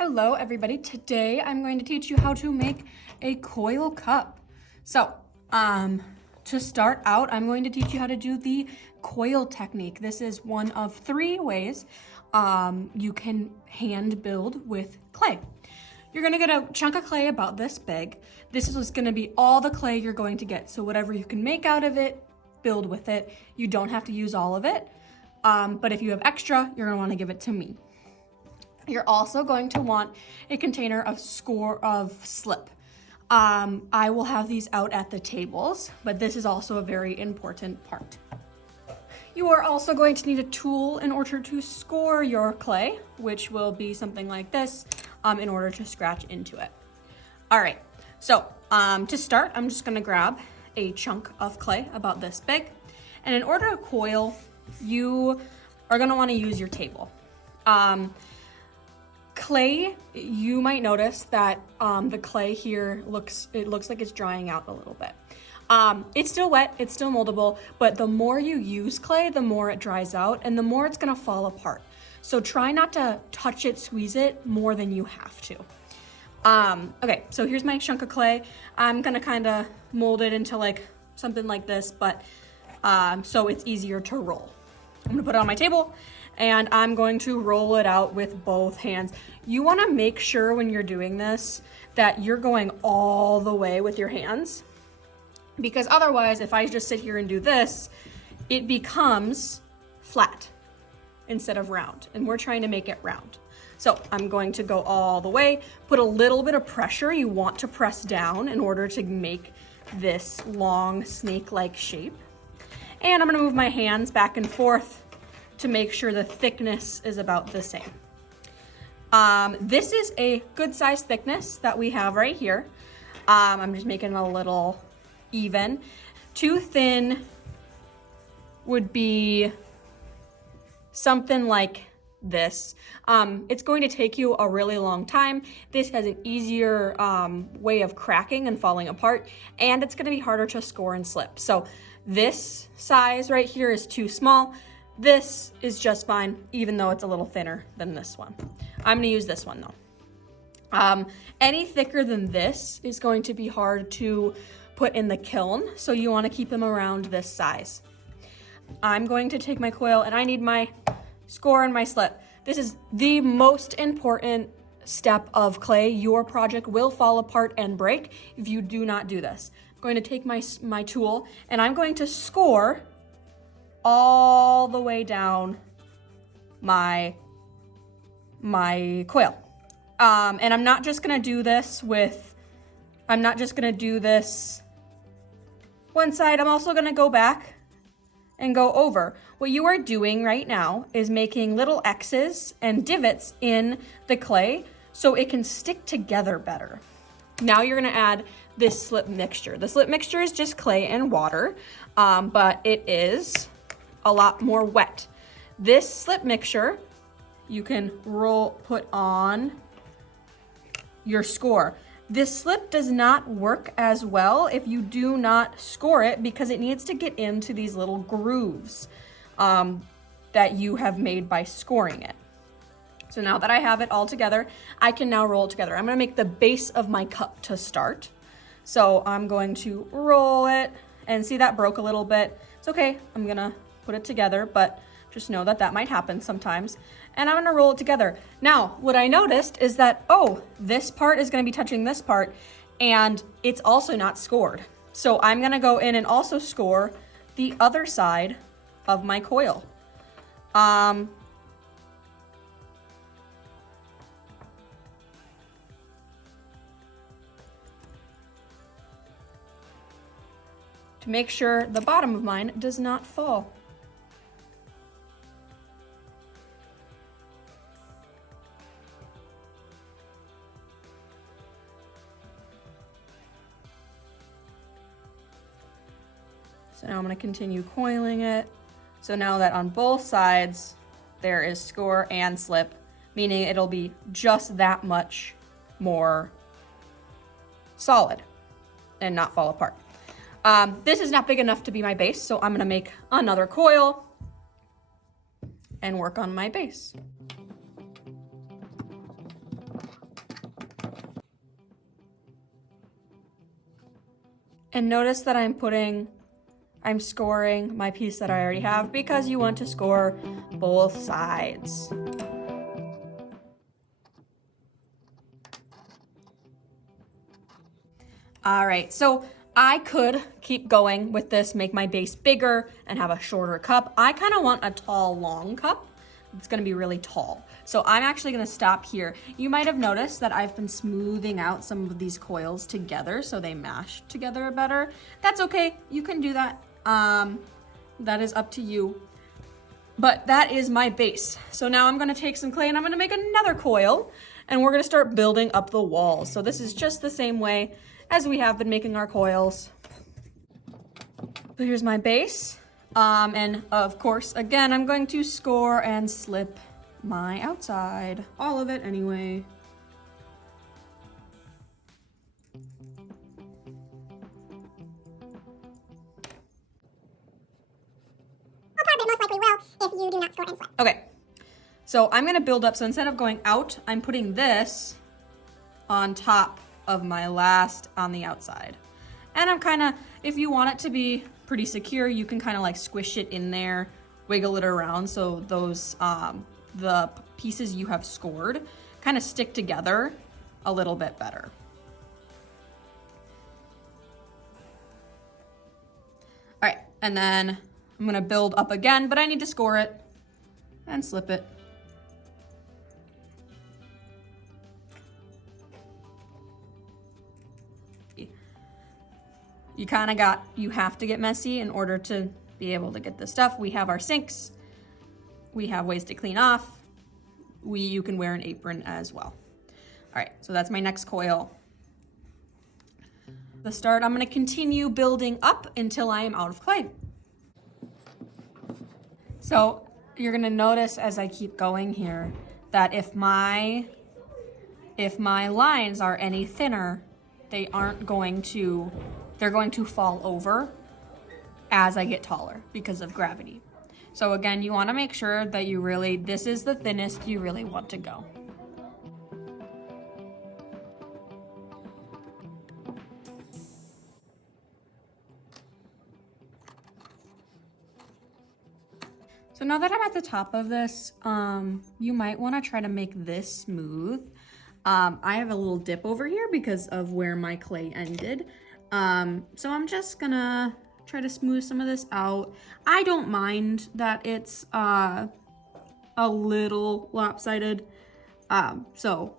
Hello everybody, today I'm going to teach you how to make a coil cup. So, to start out, I'm going to teach you how to do the coil technique. This is one of 3 ways you can hand build with clay. You're gonna get a chunk of clay about this big. This is gonna be all the clay you're going to get. So whatever you can make out of it, build with it. You don't have to use all of it, but if you have extra, you're gonna wanna give it to me. You're also going to want a container of slip. I will have these out at the tables, but this is also a very important part. You are also going to need a tool in order to score your clay, which will be something like this, in order to scratch into it. All right, so to start, I'm just gonna grab a chunk of clay about this big. And in order to coil, you are gonna wanna use your table. Clay, you might notice that the clay here looks like it's drying out a little bit. It's still wet, it's still moldable, but the more you use clay, the more it dries out and the more it's gonna fall apart. So try not to touch it, squeeze it more than you have to. Okay, so here's my chunk of clay. I'm gonna kinda mold it into like something like this, but so it's easier to roll. I'm gonna put it on my table and I'm going to roll it out with both hands. You wanna make sure when you're doing this that you're going all the way with your hands, because otherwise, if I just sit here and do this, it becomes flat instead of round, and we're trying to make it round. So I'm going to go all the way, put a little bit of pressure. You want to press down in order to make this long snake-like shape. And I'm gonna move my hands back and forth to make sure the thickness is about the same. This is a good size thickness that we have right here. I'm just making it a little even. Too thin would be something like this. It's going to take you a really long time. This has an easier way of cracking and falling apart, and it's gonna be harder to score and slip. So this size right here is too small. This is just fine, even though it's a little thinner than this one. I'm gonna use this one though. Any thicker than this is going to be hard to put in the kiln, so you wanna keep them around this size. I'm going to take my coil and I need my score and my slip. This is the most important step of clay. Your project will fall apart and break if you do not do this. I'm going to take my tool and I'm going to score all the way down my coil. And I'm not just gonna do this one side. I'm also gonna go back and go over. What you are doing right now is making little X's and divots in the clay so it can stick together better. Now you're gonna add this slip mixture. The slip mixture is just clay and water, but it is a lot more wet. This slip mixture, you can put on your score. This slip does not work as well if you do not score it, because it needs to get into these little grooves that you have made by scoring it. So now that I have it all together, I can now roll it together. I'm gonna make the base of my cup to start. So I'm going to roll it, and see that broke a little bit. It's okay, I'm gonna put it together, but just know that that might happen sometimes. And I'm gonna roll it together. Now, what I noticed is that, oh, this part is gonna be touching this part, and it's also not scored. So I'm gonna go in and also score the other side of my coil. To make sure the bottom of mine does not fall. So now I'm gonna continue coiling it. So now that on both sides, there is score and slip, meaning it'll be just that much more solid and not fall apart. This is not big enough to be my base, so I'm gonna make another coil and work on my base. And notice that I'm scoring my piece that I already have because you want to score both sides. All right, so I could keep going with this, make my base bigger and have a shorter cup. I kind of want a tall, long cup. It's gonna be really tall. So I'm actually gonna stop here. You might have noticed that I've been smoothing out some of these coils together so they mash together better. That's okay, you can do that. That is up to you. But that is my base. So now I'm gonna take some clay and I'm gonna make another coil and we're gonna start building up the walls. So this is just the same way as we have been making our coils. So here's my base. And of course, again, I'm going to score and slip my outside. All of it anyway. Most likely will if you do not score and slip. Okay, so I'm gonna build up. So instead of going out, I'm putting this on top of my last on the outside. And I'm kind of, if you want it to be pretty secure, you can kind of like squish it in there, wiggle it around so those, the pieces you have scored kind of stick together a little bit better. All right, and then I'm gonna build up again, but I need to score it and slip it. You have to get messy in order to be able to get this stuff. We have our sinks. We have ways to clean off. You can wear an apron as well. All right, so that's my next coil. The start, I'm gonna continue building up until I am out of clay. So you're gonna notice as I keep going here that if my lines are any thinner, they're going to fall over as I get taller because of gravity. So again, you wanna make sure that this is the thinnest you really want to go. So now that I'm at the top of this, you might wanna try to make this smooth. I have a little dip over here because of where my clay ended. So I'm just gonna try to smooth some of this out. I don't mind that it's a little lopsided. So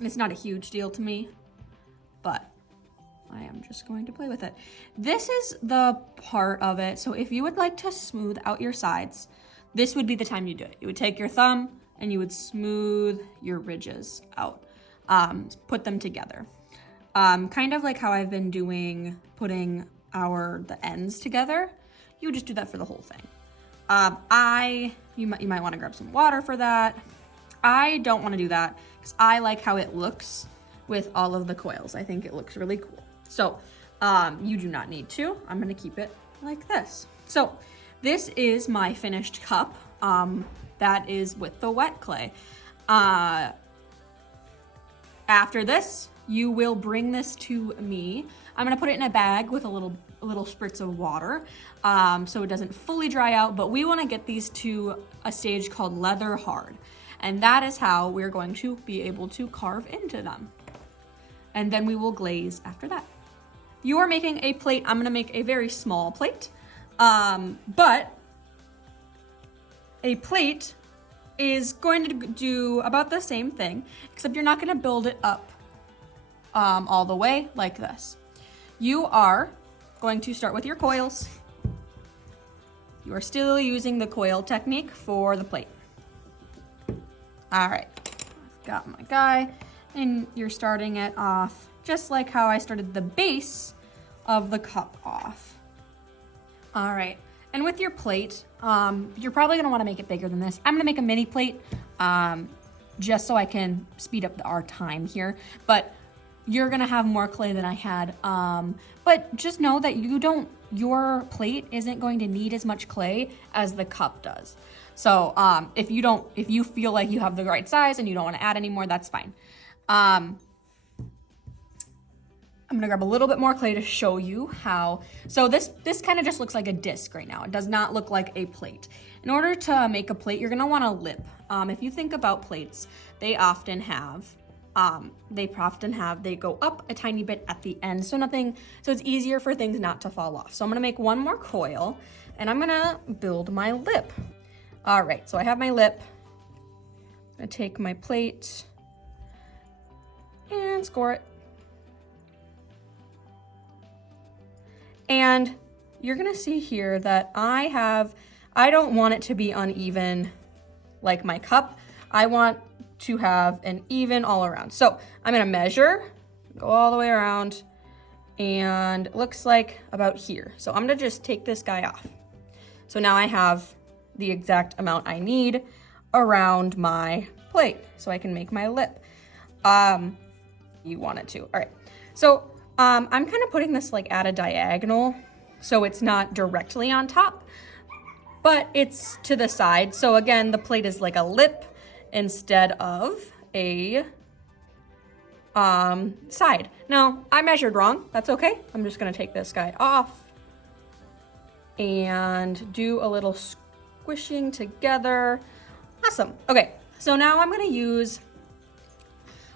it's not a huge deal to me, but I am just going to play with it. This is the part of it. So if you would like to smooth out your sides, this would be the time you do it. You would take your thumb and you would smooth your ridges out, put them together. Kind of like how I've been doing, putting the ends together. You would just do that for the whole thing. You might want to grab some water for that. I don't want to do that because I like how it looks with all of the coils. I think it looks really cool. So you do not need to. I'm going to keep it like this. So this is my finished cup. That is with the wet clay. After this, you will bring this to me. I'm gonna put it in a bag with a little spritz of water so it doesn't fully dry out, but we wanna get these to a stage called leather hard. And that is how we're going to be able to carve into them. And then we will glaze after that. You are making a plate. I'm gonna make a very small plate, but a plate is going to do about the same thing, except you're not gonna build it up all the way like this. You are going to start with your coils. You are still using the coil technique for the plate. All right, I've got my guy, and you're starting it off just like how I started the base of the cup off. All right, and with your plate, you're probably gonna wanna make it bigger than this. I'm gonna make a mini plate just so I can speed up our time here, but you're gonna have more clay than I had. But just know that your plate isn't going to need as much clay as the cup does. So if you feel like you have the right size and you don't wanna add any more, that's fine. I'm gonna grab a little bit more clay to show you how. So this kind of just looks like a disc right now. It does not look like a plate. In order to make a plate, you're gonna want a lip. If you think about plates, they often have, they go up a tiny bit at the end, so it's easier for things not to fall off. So I'm gonna make one more coil and I'm gonna build my lip. All right, so I have my lip. I'm gonna take my plate and score it. And you're gonna see here that I don't want it to be uneven like my cup. I want to have an even all around. So I'm gonna measure, go all the way around, and it looks like about here. So I'm gonna just take this guy off. So now I have the exact amount I need around my plate so I can make my lip. You want it to. All right. So I'm kind of putting this like at a diagonal so it's not directly on top, but it's to the side. So again, the plate is like a lip instead of a side. Now, I measured wrong. That's okay. I'm just gonna take this guy off and do a little squishing together. Awesome. Okay, so now I'm gonna use,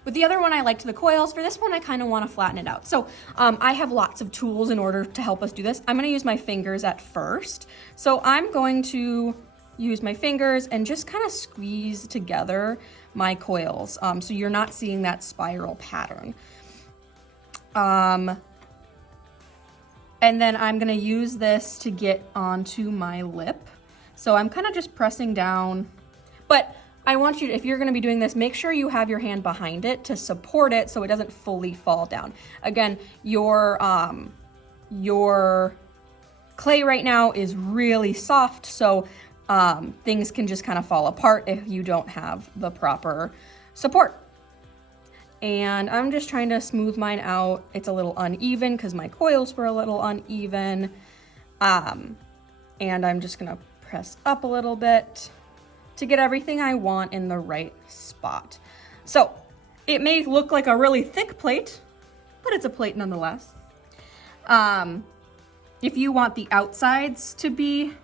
with the other one I liked the coils. For this one, I kind of want to flatten it out. So I have lots of tools in order to help us do this. I'm going to use my fingers at first. So I'm going to use my fingers and just kind of squeeze together my coils so you're not seeing that spiral pattern. And then I'm going to use this to get onto my lip. So I'm kind of just pressing down, but I want you to, if you're gonna be doing this, make sure you have your hand behind it to support it so it doesn't fully fall down. Again, your clay right now is really soft, so things can just kind of fall apart if you don't have the proper support. And I'm just trying to smooth mine out. It's a little uneven because my coils were a little uneven. And I'm just gonna press up a little bit to get everything I want in the right spot. So it may look like a really thick plate, but it's a plate nonetheless. If you want the outsides to be,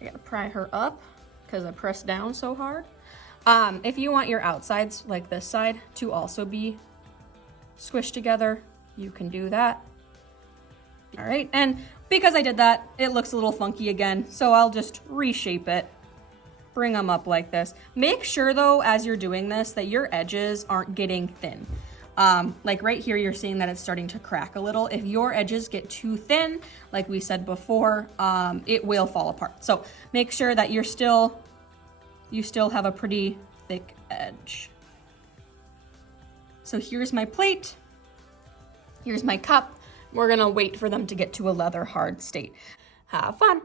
I gotta pry her up because I pressed down so hard. If you want your outsides, like this side, to also be squished together, you can do that. All right, and because I did that, it looks a little funky again, so I'll just reshape it. Bring them up like this. Make sure though, as you're doing this, that your edges aren't getting thin. Like right here, you're seeing that it's starting to crack a little. If your edges get too thin, like we said before, it will fall apart. So make sure that you still have a pretty thick edge. So here's my plate. Here's my cup. We're gonna wait for them to get to a leather hard state. Have fun.